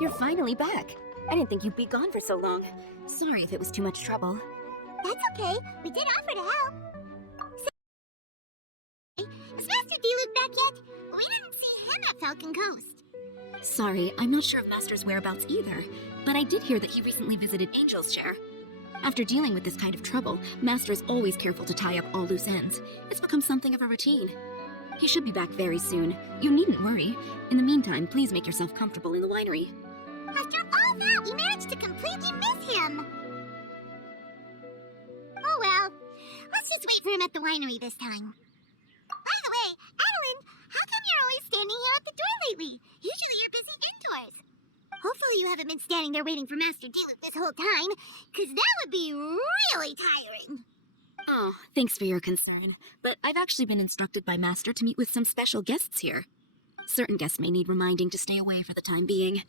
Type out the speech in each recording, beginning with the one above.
You're finally back. I didn't think you'd be gone for so long. Sorry if it was too much trouble. That's okay. We did offer to help. Say, is Master D-Luke back yet? We didn't see him at Falcon Coast. Sorry, I'm not sure of Master's whereabouts either, but I did hear that he recently visited Angel's Share. After dealing with this kind of trouble, Master is always careful to tie up all loose ends. It's become something of a routine. He should be back very soon. You needn't worry. In the meantime, please make yourself comfortable in the winery. After all that, we managed to completely miss him. Oh well. Let's just wait for him at the winery this time. By the way, Adeline, how come you're always standing here at the door lately? Usually you're busy indoors. Hopefully you haven't been standing there waiting for Master D-Luke this whole time, because that would be really tiring. Oh, thanks for your concern, but I've actually been instructed by Master to meet with some special guests here. Certain guests may need reminding to stay away for the time being.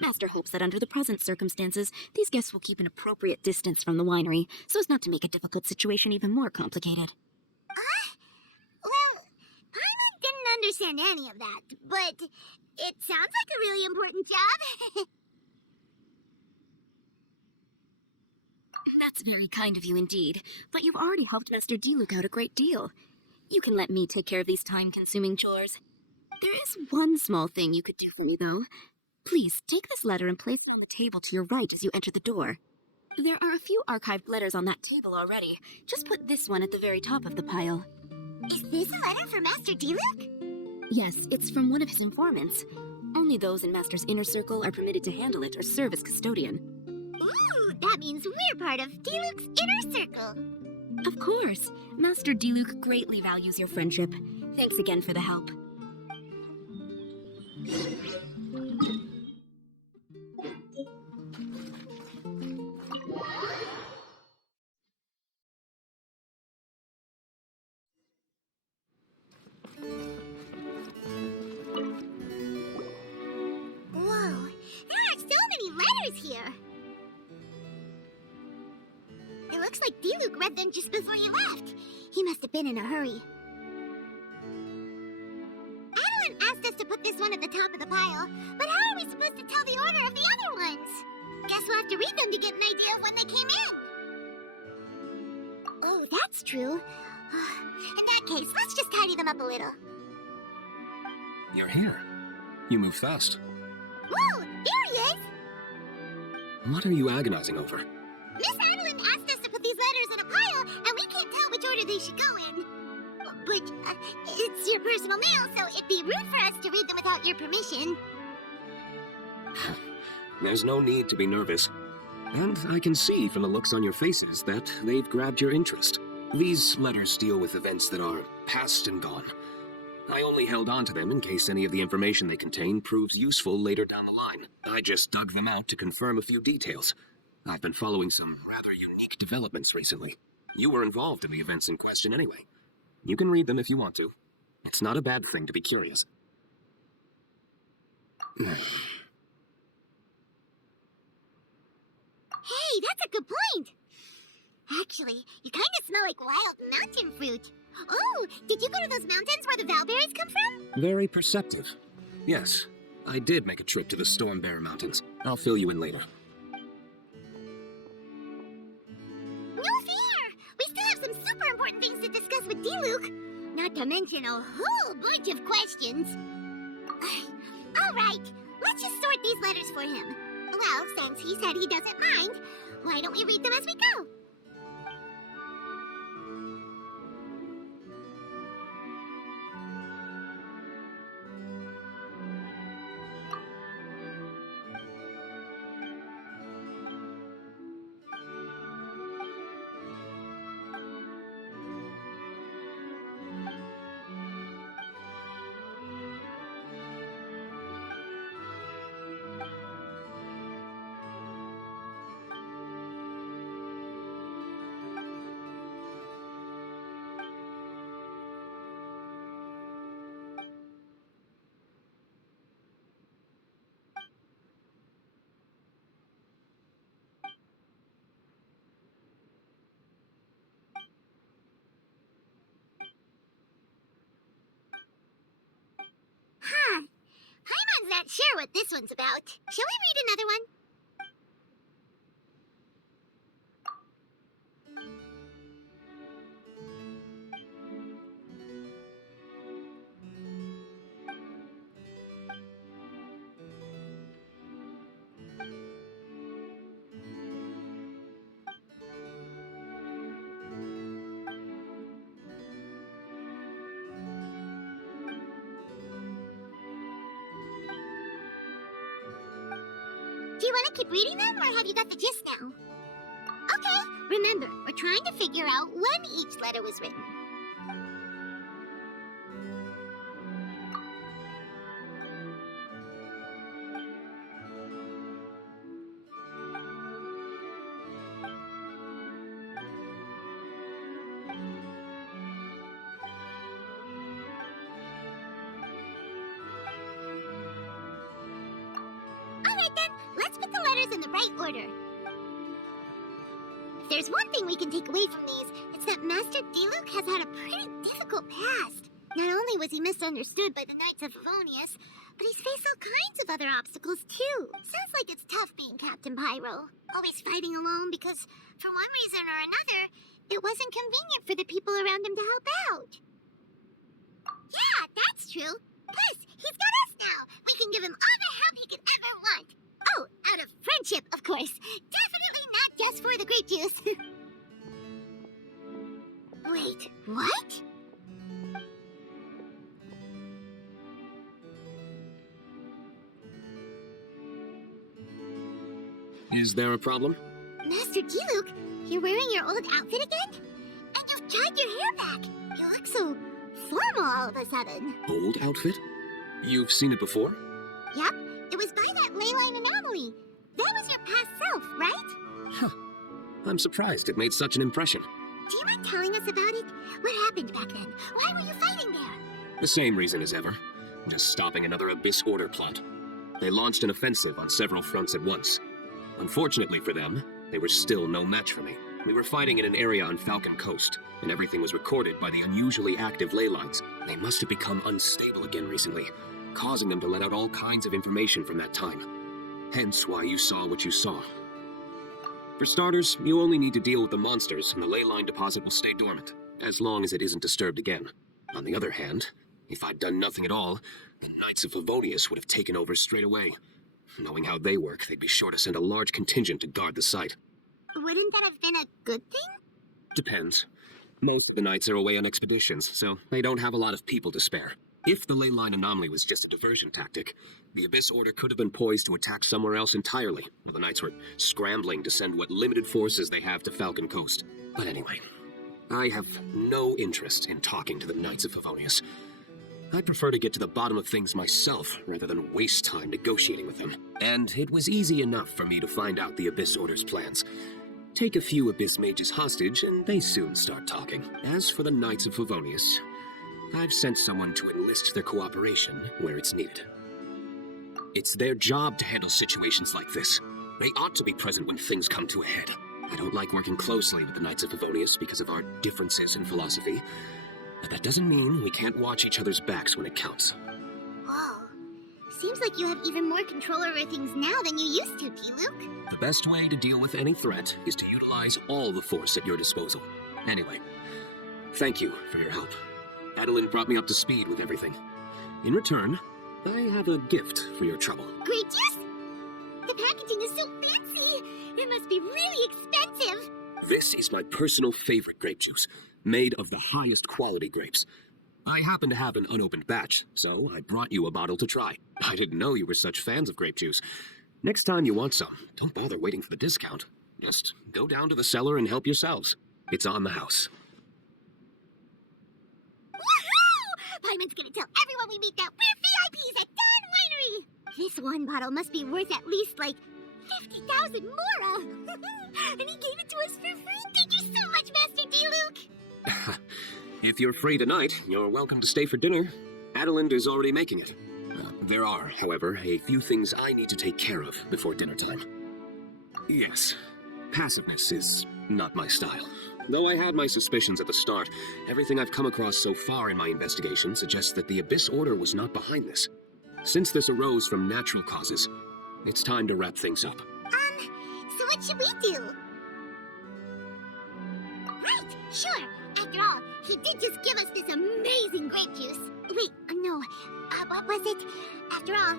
Master hopes that under the present circumstances, these guests will keep an appropriate distance from the winery, so as not to make a difficult situation even more complicated. Well, I didn't understand any of that, but it sounds like a really important job. That's very kind of you indeed, but you've already helped Master D-Luke out a great deal. You can let me take care of these time-consuming chores. There is one small thing you could do for me, though. Please, take this letter and place it on the table to your right as you enter the door. There are a few archived letters on that table already. Just put this one at the very top of the pile. Is this a letter for Master D-Luke? Yes, it's from one of his informants. Only those in Master's inner circle are permitted to handle it or serve as custodian. Ooh, that means we're part of D-Luke's inner circle. Of course. Master D-Luke greatly values your friendship. Thanks again for the help. Whoa, there are so many letters here. It looks like D-Luke read them just before he left. He must have been in a hurry. Adeline asked us to put this one at the top of the pile, but how are we supposed to tell the order of the other ones? Guess we'll have to read them to get an idea of when they came in. Oh, that's true. In that case, let's just tidy them up a little. You're here. You move fast. Whoa, there he is! What are you agonizing over? Miss Adeline asked us to put these letters in a pile, and we can't tell which order they should go in. But it's your personal mail, so it'd be rude for us to read them without your permission. There's no need to be nervous. And I can see from the looks on your faces that they've grabbed your interest. These letters deal with events that are past and gone. I only held on to them in case any of the information they contain proves useful later down the line. I just dug them out to confirm a few details. I've been following some rather unique developments recently. You were involved in the events in question anyway. You can read them if you want to. It's not a bad thing to be curious. Hey, that's a good point. Actually, you kind of smell like wild mountain fruit. Oh, did you go to those mountains where the Valberries come from? Very perceptive. Yes, I did make a trip to the Storm Bear Mountains. I'll fill you in later. No fear! We still have some super important things to discuss with D-Luke. Not to mention a whole bunch of questions. All right, let's just sort these letters for him. Well, since he said he doesn't mind, why don't we read them as we go? not sure what this one's about. Shall we read another one? Do you want to keep reading them, or have you got the gist now? Okay, remember, we're trying to figure out when each letter was written. Alright then, let's put the letters in the right order. If there's one thing we can take away from these, it's that Master Diluc has had a pretty difficult past. Not only was he misunderstood by the Knights of Favonius, but he's faced all kinds of other obstacles too. Sounds like it's tough being Captain Pyro. Always fighting alone because, for one reason or another, it wasn't convenient for the people around him to help out. Yeah, that's true. Plus, he's got us now. We can give him all the help he could ever want. Oh, out of friendship, of course. Definitely not just for the grape juice. Wait, what? Is there a problem? Master Diluc, you're wearing your old outfit again? And you've tied your hair back. You look so formal all of a sudden. Old outfit? You've seen it before? Yep, it was by that ley line anomaly. That was your past self, right? Huh. I'm surprised it made such an impression. Do you mind telling us about it? What happened back then? Why were you fighting there? The same reason as ever. Just stopping another Abyss Order plot. They launched an offensive on several fronts at once. Unfortunately for them, they were still no match for me. We were fighting in an area on Falcon Coast, and everything was recorded by the unusually active ley lines. They must have become unstable again recently, causing them to let out all kinds of information from that time. Hence why you saw what you saw. For starters, you only need to deal with the monsters, and the ley line deposit will stay dormant, as long as it isn't disturbed again. On the other hand, if I'd done nothing at all, the Knights of Favonius would have taken over straight away. Knowing how they work, they'd be sure to send a large contingent to guard the site. Wouldn't that have been a good thing? Depends. Most of the Knights are away on expeditions, so they don't have a lot of people to spare. If the ley line anomaly was just a diversion tactic, the Abyss Order could have been poised to attack somewhere else entirely, where the Knights were scrambling to send what limited forces they have to Falcon Coast. But anyway, I have no interest in talking to the Knights of Favonius. I prefer to get to the bottom of things myself, rather than waste time negotiating with them. And it was easy enough for me to find out the Abyss Order's plans. Take a few Abyss Mages hostage, and they soon start talking. As for the Knights of Favonius, I've sent someone to enlist their cooperation where it's needed. It's their job to handle situations like this. They ought to be present when things come to a head. I don't like working closely with the Knights of Favonius because of our differences in philosophy, but that doesn't mean we can't watch each other's backs when it counts. Whoa. Seems like you have even more control over things now than you used to, Diluc. The best way to deal with any threat is to utilize all the force at your disposal. Anyway, thank you for your help. Adeline brought me up to speed with everything. In return, I have a gift for your trouble. Grape juice? The packaging is so fancy. It must be really expensive. This is my personal favorite grape juice, made of the highest quality grapes. I happen to have an unopened batch, so I brought you a bottle to try. I didn't know you were such fans of grape juice. Next time you want some, don't bother waiting for the discount. Just go down to the cellar and help yourselves. It's on the house. Woohoo! Paimon's gonna tell everyone we meet that we're VIPs at Dawn Winery. This one bottle must be worth at least, 50,000 mora. And he gave it to us for free. Thank you so much, Master Diluc. If you're free tonight, you're welcome to stay for dinner. Adeline is already making it. There are, however, a few things I need to take care of before dinner time. Yes, passiveness is not my style. Though I had my suspicions at the start, everything I've come across so far in my investigation suggests that the Abyss Order was not behind this. Since this arose from natural causes, it's time to wrap things up. So what should we do? Right, sure. After all, he did just give us this amazing grape juice. Wait, no. What was it? After all,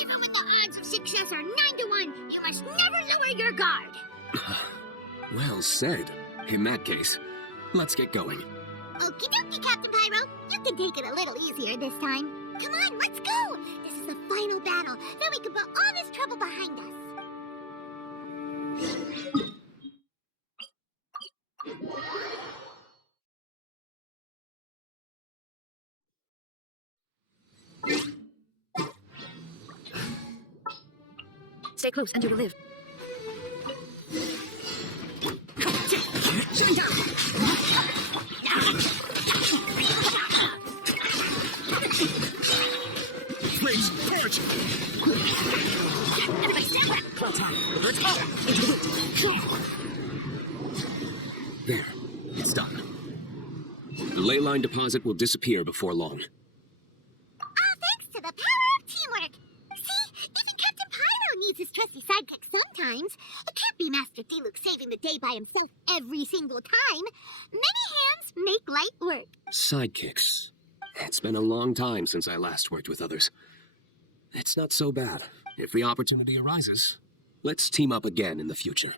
even when the odds of success are 9 to 1, you must never lower your guard. Well said. In that case, let's get going. Okie dokie, Captain Pyro. You can take it a little easier this time. Come on, let's go. This is the final battle. Then we can put all this trouble behind us. Stay close and you will live. Flames, torch! Everybody stand back. Well time. Let's go. Into the wind. There, it's done. The ley line deposit will disappear before long. All thanks to the power of teamwork. See, even Captain Pyro needs his trusty sidekick sometimes. It can't be Master Diluc saving the day by himself every single time. Many hands make light work. Sidekicks. It's been a long time since I last worked with others. It's not so bad. If the opportunity arises, let's team up again in the future.